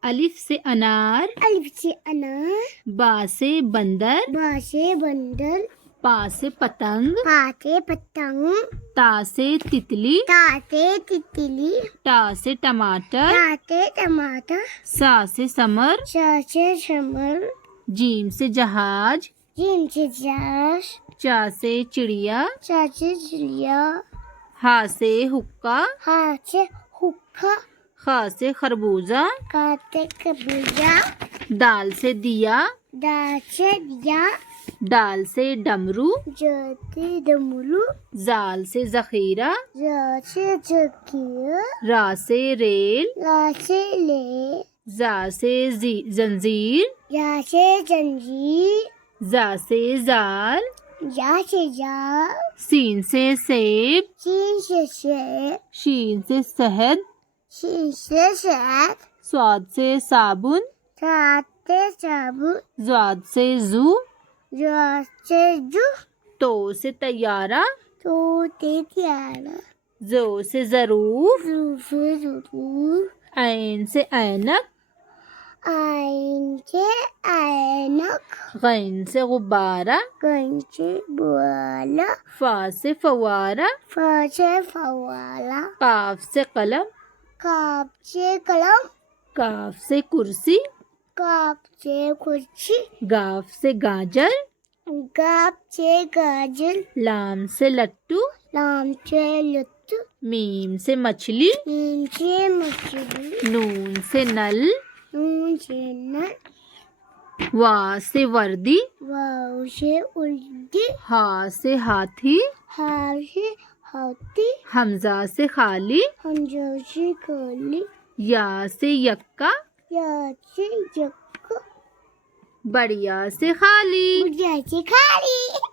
الف سے انار، الف سے انار، با سے بندر، با سے بندر، پا سے پتنگ، پا سے پتنگ، تا سے تتلی، تا سے تتلی، ٹا سے ٹماٹر، تا سے ٹماٹر، سا سے سمر، شا سے شمر، جیم سے جہاز، جیم سے جاش، چا سے چڑیا، چا سے چڑیا، ہا سے حقہ، ہا سے حقہ، خا سے خربوزہ، کا سے کبوتر، دال سے دیا، دا سے دیا، ڈال سے ڈمرو، جا سے ڈمرو، زال سے ذخیرہ، زا سے ذکیر، را سے ریل، لا سے لے، زا سے زنجیر، یا سے زنجیر، زا سے زال، یا سے جال، سین سے سیب، سین سے سیب، شین سے شہد، شین سے شہد، صاد سے صابن، صاد سے صابن، زواد سے زو، زا سے جو، تو سے طیارہ، تو سے پیارا، زو سے ظروف، رو سے ضرور، عین سے اینک، آئین سے اینک، غین سے غبارہ، گن سے بالا، فا سے فوارہ، فا سے فوالا، قاف سے قلم، کاف سے قلم، کاف سے کرسی، کاف سے کرسی، گاف سے گاجر، گاف سے گاجر، لام سے لٹو، لام سے لٹو، میم سے مچھلی، میم سے مچھلی، نون سے نل، نون سے نل، وا سے وردی، واو سے اردی، ہا سے ہاتھی، ہا سے ہاتھی، حمزہ سے خالی، حمزہ سے کالی، یا سے یکا، یا سے یک، بڑیا سے خالی۔ بڑھیا سے کھالی۔